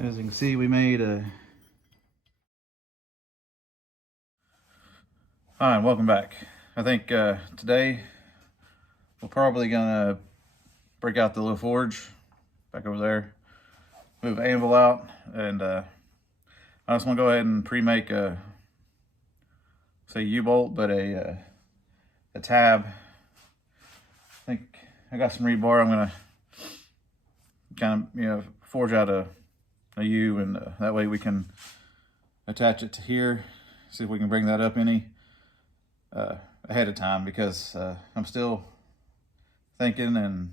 As you can see, we made a... Hi, welcome back. I think today we're probably gonna break out the little forge back over there, move the anvil out, and I just want to go ahead and pre-make a, say U-bolt, but a tab. I think I got some rebar. I'm gonna kind of forge out a U, and that way we can attach it to here. See if we can bring that up any ahead of time, because I'm still thinking, and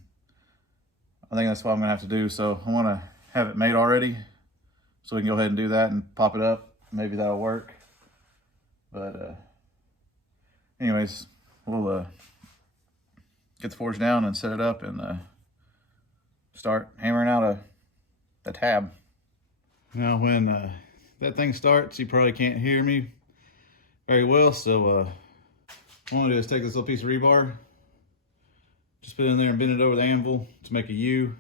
I think that's what I'm gonna have to do. So I want to have it made already, so we can go ahead and do that and pop it up. Maybe that'll work. But anyways, we'll get the forge down and set it up and start hammering out a tab. Now when that thing starts, you probably can't hear me very well, so what I'm gonna do is take this little piece of rebar, just put it in there and bend it over the anvil to make a U,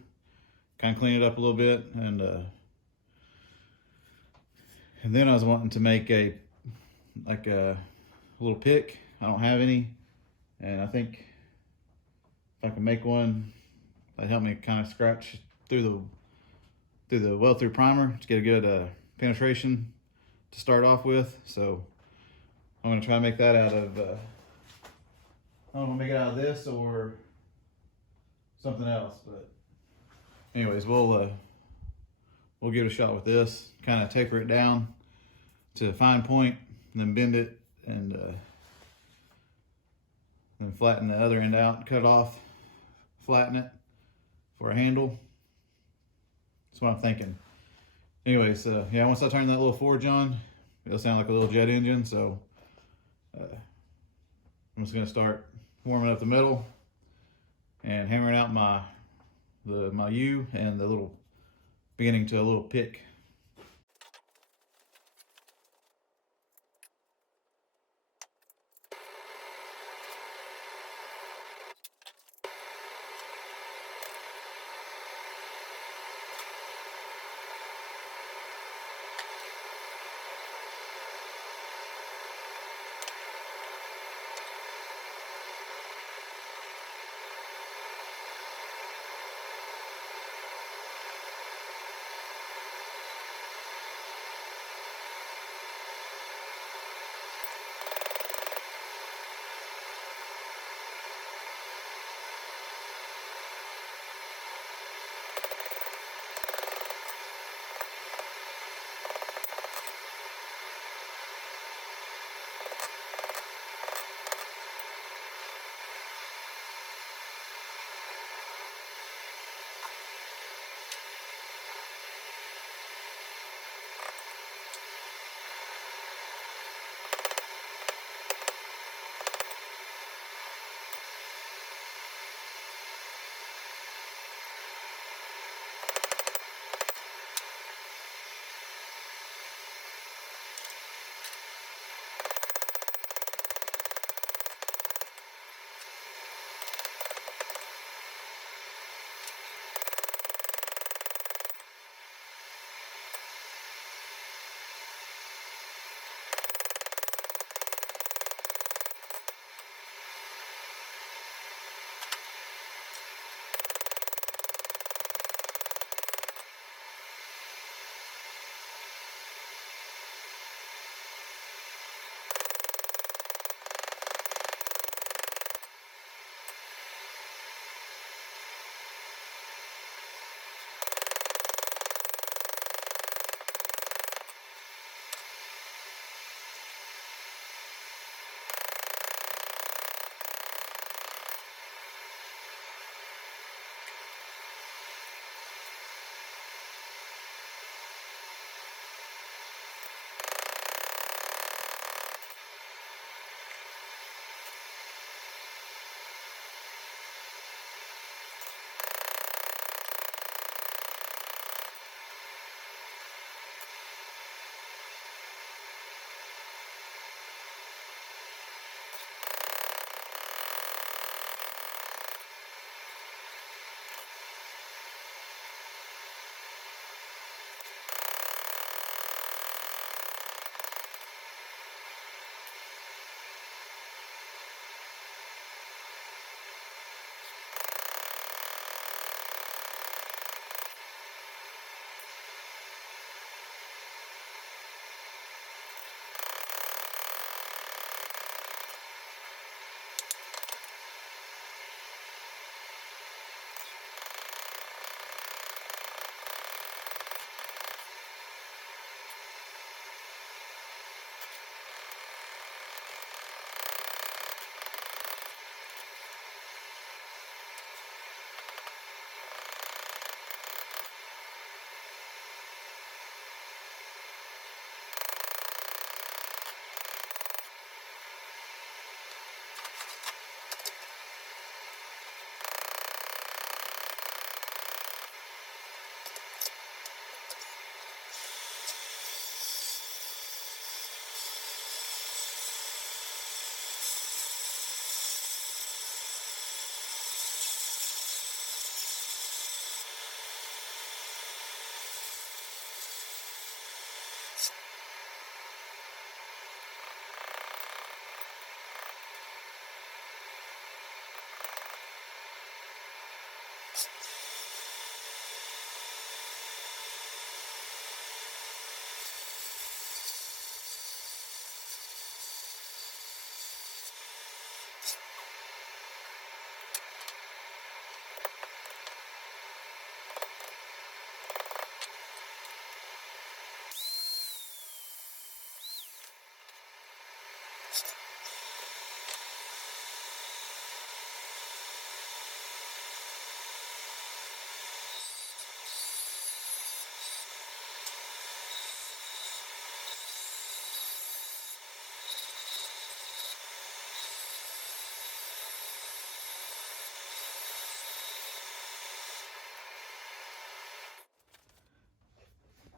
kind of clean it up a little bit, and then I was wanting to make a little pick. I don't have any, and I think if I can make one, that'd help me kind of scratch through the weld through primer to get a good penetration to start off with. So I'm gonna try to make that out of, I don't want to make it out of this or something else, but anyways, we'll give it a shot with this. Kind of taper it down to a fine point, and then bend it, and then flatten the other end out, cut it off, flatten it for a handle. That's what I'm thinking. Anyways, yeah, once I turn that little forge on, it'll sound like a little jet engine. So I'm just gonna start warming up the metal and hammering out my U and the little beginning to a little pick.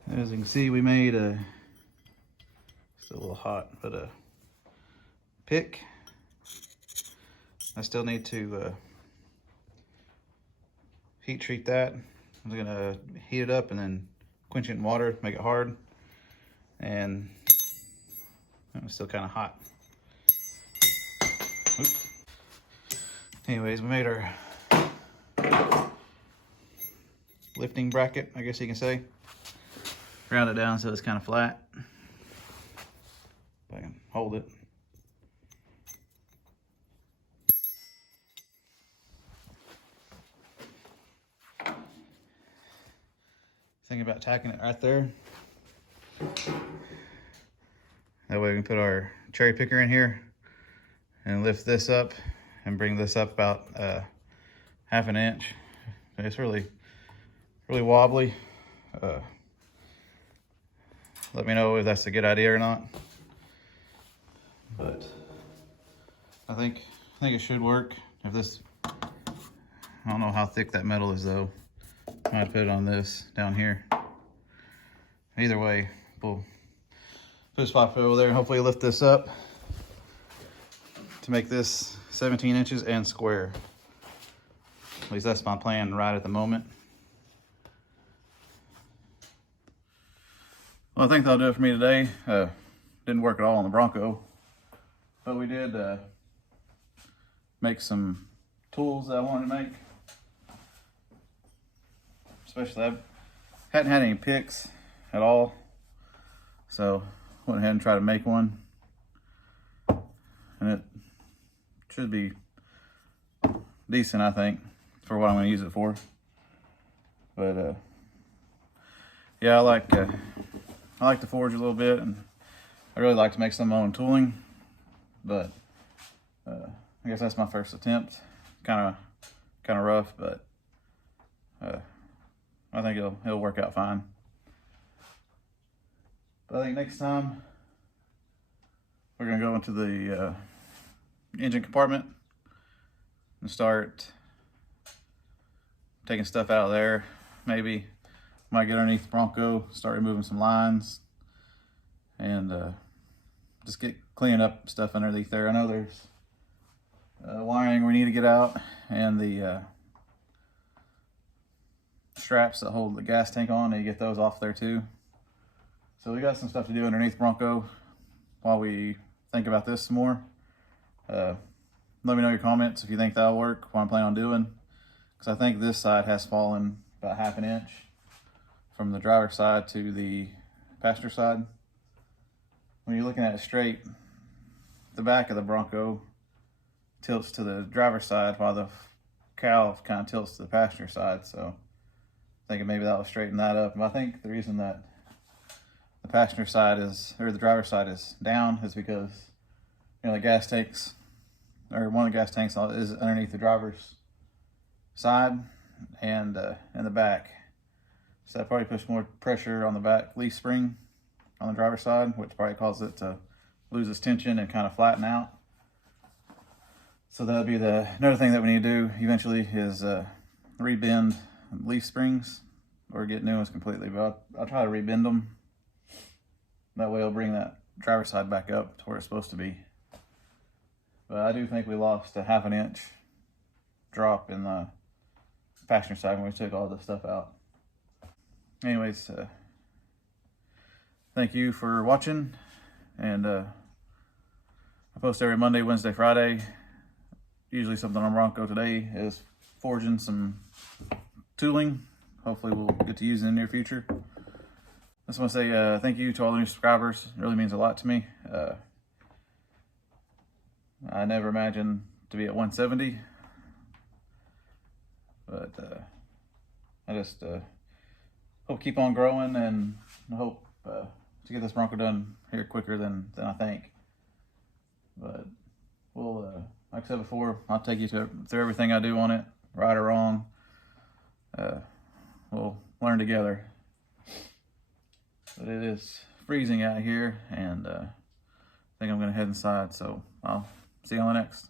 As you can see, we made a, still a little hot, but a pick. I still need to heat treat that. I'm gonna heat it up and then quench it in water, make it hard. And it's still kind of hot. Oops. Anyways, we made our lifting bracket, I guess you can say. Round it down so it's kind of flat. If I can hold it. Thinking about tacking it right there. That way we can put our cherry picker in here and lift this up and bring this up about half an inch. It's really wobbly. Let me know if that's a good idea or not. But I think it should work. If this, I don't know how thick that metal is though. I might put it on this down here. Either way, we'll put a spot over there and hopefully lift this up to make this 17 inches and square. At least that's my plan right at the moment. Well, I think that'll do it for me today. Didn't work at all on the Bronco, but we did make some tools that I wanted to make. Especially, I hadn't had any picks at all, so went ahead and tried to make one, and it should be decent, I think, for what I'm going to use it for. But yeah, I like to forge a little bit, and I really like to make some of my own tooling, but I guess that's my first attempt. Kind of rough, but I think it'll work out fine. But I think next time we're gonna go into the engine compartment and start taking stuff out of there. Maybe might get underneath the Bronco, start removing some lines, and just get cleaning up stuff underneath there. I know there's wiring we need to get out, and the straps that hold the gas tank on, and you get those off there too. So we got some stuff to do underneath Bronco while we think about this some more. Let me know your comments if you think that'll work, what I'm planning on doing, because I think this side has fallen about half an inch from the driver's side to the passenger side. When you're looking at it straight, the back of the Bronco tilts to the driver's side while the cowl kind of tilts to the passenger side. So thinking maybe that will straighten that up. And I think the reason that the passenger side is, or the driver's side is down, is because, you know, the gas tanks, or one of the gas tanks is underneath the driver's side and in the back. So that probably puts more pressure on the back leaf spring on the driver's side, which probably causes it to lose its tension and kind of flatten out. So that would be another thing that we need to do eventually is rebend leaf springs or get new ones completely. But I'll try to rebend them. That way I'll bring that driver's side back up to where it's supposed to be. But I do think we lost a half an inch drop in the passenger side when we took all this stuff out. Anyways, thank you for watching, and I post every Monday, Wednesday, Friday. Usually something on Bronco. Today is forging some tooling. Hopefully we'll get to use in the near future. I just want to say thank you to all the new subscribers. It really means a lot to me. I never imagined to be at 170, but I just hope keep on growing, and I hope to get this Bronco done here quicker than I think. But we'll, like I said before, I'll take you through everything I do on it, right or wrong. We'll learn together. But it is freezing out here, and I think I'm going to head inside, so I'll see you on the next.